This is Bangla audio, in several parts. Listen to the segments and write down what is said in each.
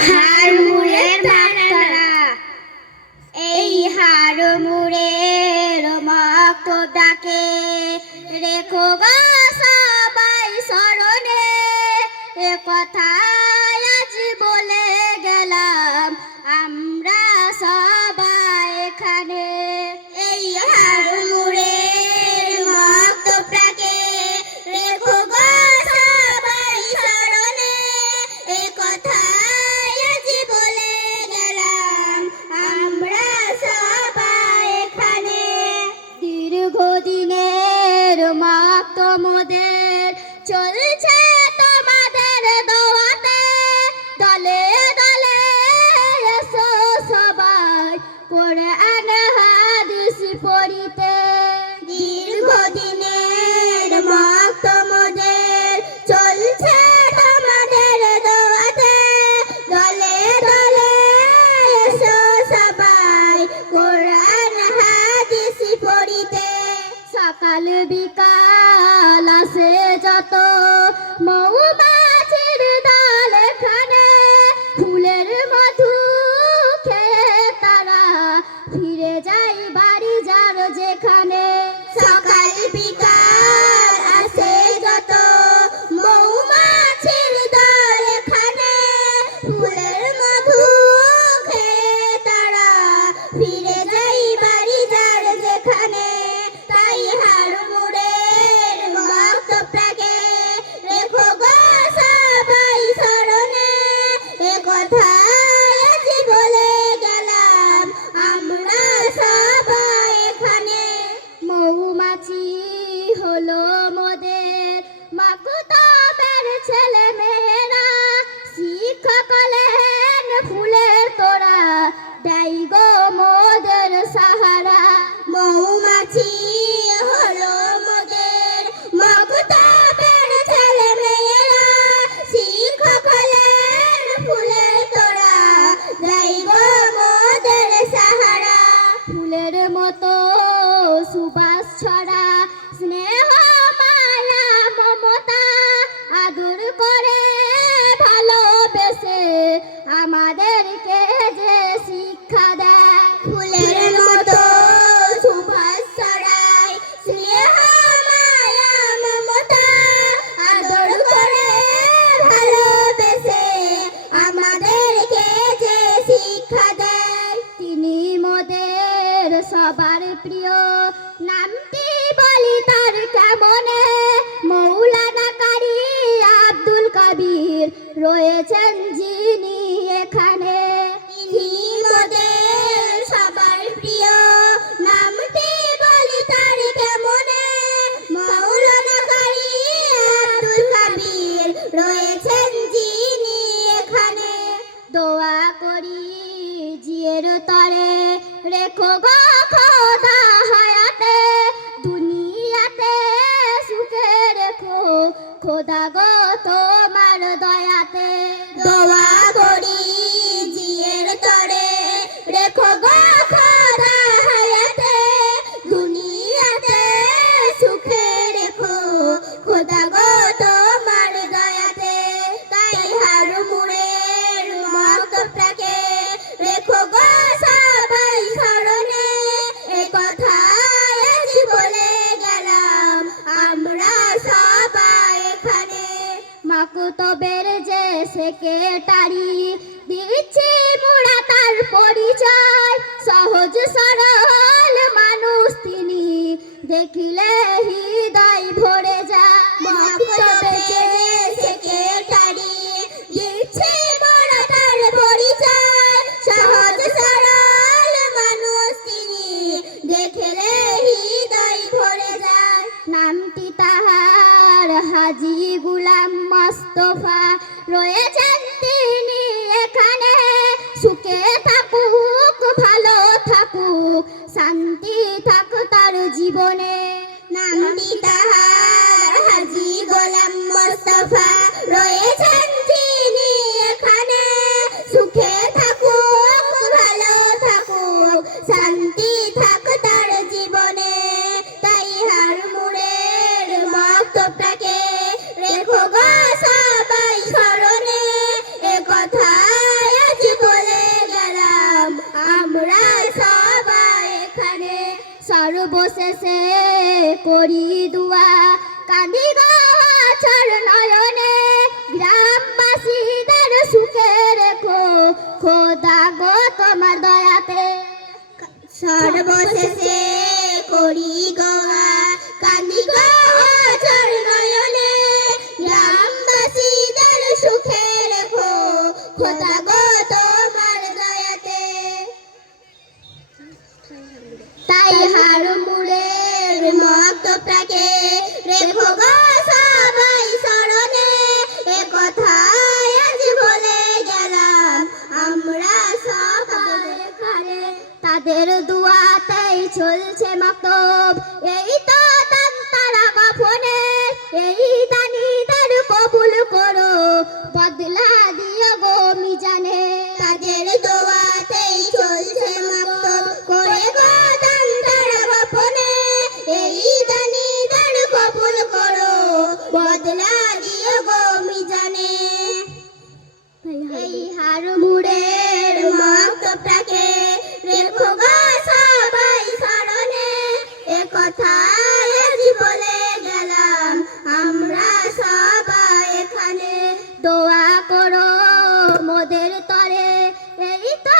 হাড়মুড়ের ভাতরা এই হাড়মুড়ের মক্তবটাকে রেখো গো সবাই স্মরণে, এ কথা আজ বলে গেলাম আমরা সবাই এখানে। এই হাড়মুড়ের মক্তবটাকে রেখো গো সবাই স্মরণে, এ কথা আজ বলে গেলাম আমরা সবাই এখানে। দীর্ঘদিনের মক্তমদের চলছে তোমাদের দোয়াতে, দলে দলে এসো সবাই কোরআন হাদিস পড়িতে। দীর্ঘদিনের মক্তমদের চলছে তোমাদের দোয়াতে, দলে দলে এসো সবাই কোরআন হাদিস পড়িতে। সকাল বিকাল আসে যত মৌমাছির দল এখানে, ফুলের মধু খেয়ে তারা ফিরে যায় বাড়ি যার যেখানে। সকাল বিকাল আসে যত মৌমাছির দল এখানে, ফুলের মধু খেয়ে তারা ফিরে যায় বাড়ি যার যেখানে। তাই হাড়মুড়ের মক্তবটাকে রেখো গো সবাই স্মরণে, এ কথা আজ বলে গেলাম আমরা সবাই এখানে। মৌমাছি হলো মোদের মাকুতাবের ছেলে মেয়েরা, শিক্ষক হলেন ফুলের তোরা, দেয় গো মোদের সাহারা। মৌমাছি হলো মোদের মাকুতাবের ছেলে মেয়েরা, শিক্ষক হলেন ফুলের তোরা, দেয় গো মোদের সাহারা। ফুলের মতো সুবাস ছড়া স্নেহ মায়া মমতা, আদর করে ভালোবেসে আমাদেরকে যে শিক্ষা দেয়। ফুলের মতো সুবাস ছড়ায় স্নেহ মায়া মমতা, আদর করে ভালোবেসে আমাদেরকে যে শিক্ষা দেয়। তিনি মোদের সবার প্রিয়, নামটি বলি তার কেমনে, মৌলানা কারি আব্দুল কবির রয়েছেন যিনি এখানে। তিনি মোদের সবার প্রিয়, নামটি বলি তার কেমনে, মৌলানা কারি আব্দুল কবির রয়েছেন যিনি এখানে। দোয়া করি জিয়ের তরে রেখো গো খোদা হায়াতে, দুনিয়াতে সুখে রেখো খোদা গো তোমার দয়াতে। দোয়া করি জিয়ের তরে রেখো গো খোদা হায়াতে, দুনিয়াতে সুখে রেখো খোদা গো তোমার দয়াতে। তাই হাড়মুড়ের মক্তবটাকে রেখো গো সবাই স্মরণে, এ কথা আজ বলে গেলাম আমরা সবাই এখানে। মাকুতবের যে সেক্রেটারি দিচ্ছি মোরা তার পরিচয়, সহজ সরল মানুষ তিনি, দেখিলে হৃদয় ভরে যায়। মাকুতবের যে সেক্রেটারি দিচ্ছি মোরা তার পরিচয়, সহজ সরল মানুষ তিনি, দেখিলে হৃদয় ভরে যায়। নামটি তাহার হাজী গুলাম মোস্তফা, রয়েছেন তিনি এখানে, সুখে থাকুক ভালো থাকুক শান্তি থাক তার জীবনে। নামটি তাহার হাজী গোলাম মোস্তফা, রয়েছেন যিনি এখানে, সুখে থাকুক ভালো থাকুক শান্তি থাক তার জীবনে। তাই হাড়মুড়ের মক্তবটাকে রেখো গো সবাই স্মরণে, এ কথা সর্বশেষে করি দুয়া, কাঁদি গো অঝোর নয়নে, গ্রামবাসীদের সুখে রেখো খোদা গো তোমার দয়াতে। সর্বশেষে করি গোয়া, কাঁদি গো অঝোর নয়নে, গ্রামবাসীদের সুখে রেখো খোদা গো তোমার দয়াতে। তাই হাড়মুড়ের মক্তবটাকে রেখো গো সবাই স্মরণে, এ কথাই আজ বলে গেলাম আমরা সবাই এখানে। তাদের দুয়াতেই চলছে মক্তব, এই তো তারা গফনে, এই দানিদের কবুল করো, বদলা দিও গো মিজানে। তাদের দোয়াতেই চলছে মক্তব, করে গো তারা গফনে, এই দানিদের কবুল করো, বদলা দিও গো মিজানে। এই হাড়মুড়ের মক্তবটাকে রেখো গো সবাই স্মরণে, এ কথাই আজ বলে গেলাম আমরা সবাই এখানে। দোয়া করো মোদের তরে, এই তো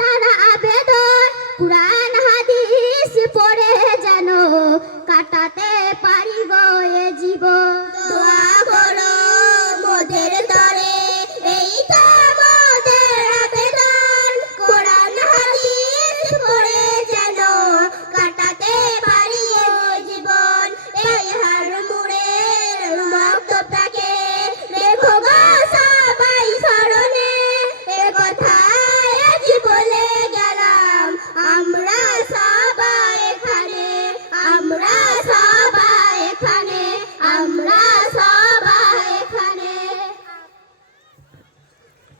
তারা আবেদন, কুরআন হাদিস পড়ে যেন কাটাতে